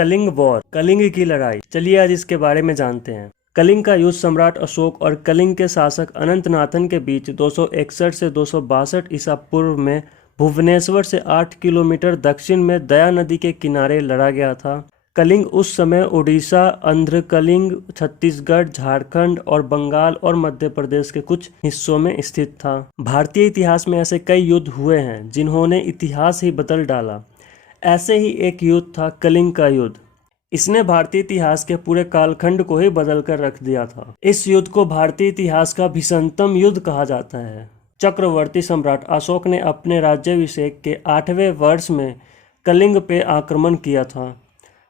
Kalinga war, Kalinga की लड़ाई। चलिए आज इसके बारे में जानते हैं। कलिंग का युद्ध सम्राट अशोक और कलिंग के शासक अनंतनाथन के बीच 261 से 262 ईसा पूर्व में भुवनेश्वर से 8 किलोमीटर दक्षिण में दया नदी के किनारे लड़ा गया था। कलिंग उस समय उड़ीसा, आंध्र कलिंग, छत्तीसगढ़, झारखंड और बंगाल और मध्य प्रदेश के कुछ हिस्सों में स्थित था। भारतीय इतिहास में ऐसे कई युद्ध हुए हैं जिन्होंने इतिहास ही बदल डाला। ऐसे ही एक युद्ध था कलिंग का युद्ध। इसने भारतीय इतिहास के पूरे कालखंड को ही बदल कर रख दिया था। इस युद्ध को भारतीय इतिहास का भीषणतम युद्ध कहा जाता है। चक्रवर्ती सम्राट अशोक ने अपने राज्याभिषेक के 8वें वर्ष में कलिंग पे आक्रमण किया था।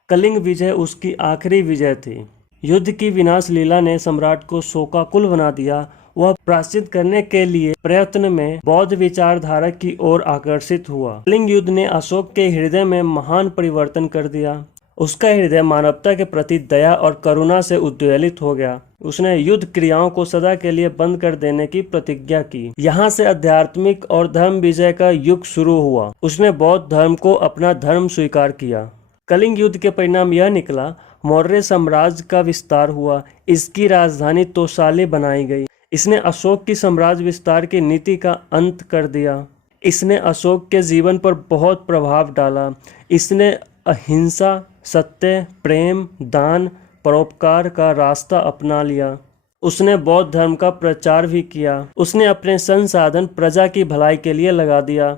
कलिंग विजय उसकी आखिरी विजय थी। युद्ध की विनाश लीला ने सम्राट को शोकाकुल बना दिया। वह प्रायश्चित करने के लिए प्रयत्न में बौद्ध विचारधारा की ओर आकर्षित हुआ। कलिंग युद्ध ने अशोक के हृदय में महान परिवर्तन कर दिया। उसका हृदय मानवता के प्रति दया और करुणा से उद्वेलित हो गया। उसने युद्ध क्रियाओं को सदा के लिए बंद कर देने की प्रतिज्ञा की। यहाँ से आध्यात्मिक और धर्म विजय का युग शुरू हुआ। उसने बौद्ध धर्म को अपना धर्म स्वीकार किया। कलिंग युद्ध के परिणाम यह निकला, मौर्य साम्राज्य का विस्तार हुआ। इसकी राजधानी तोशाली बनाई गई। इसने अशोक की साम्राज्य विस्तार की नीति का अंत कर दिया। इसने अशोक के जीवन पर बहुत प्रभाव डाला। इसने अहिंसा, सत्य, प्रेम, दान, परोपकार का रास्ता अपना लिया। उसने बौद्ध धर्म का प्रचार भी किया। उसने अपने संसाधन प्रजा की भलाई के लिए लगा दिया।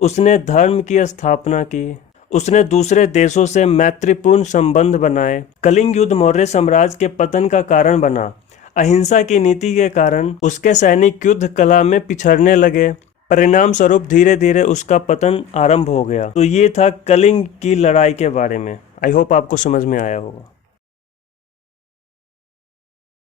उसने धर्म की स्थापना की। उसने दूसरे देशों से मैत्रीपूर्ण संबंध बनाए। कलिंग युद्ध मौर्य साम्राज्य के पतन का कारण बना। अहिंसा की नीति के कारण उसके सैनिक युद्ध कला में पिछड़ने लगे। परिणाम स्वरूप धीरे धीरे उसका पतन आरंभ हो गया। तो ये था कलिंग की लड़ाई के बारे में। आई होप आपको समझ में आया होगा।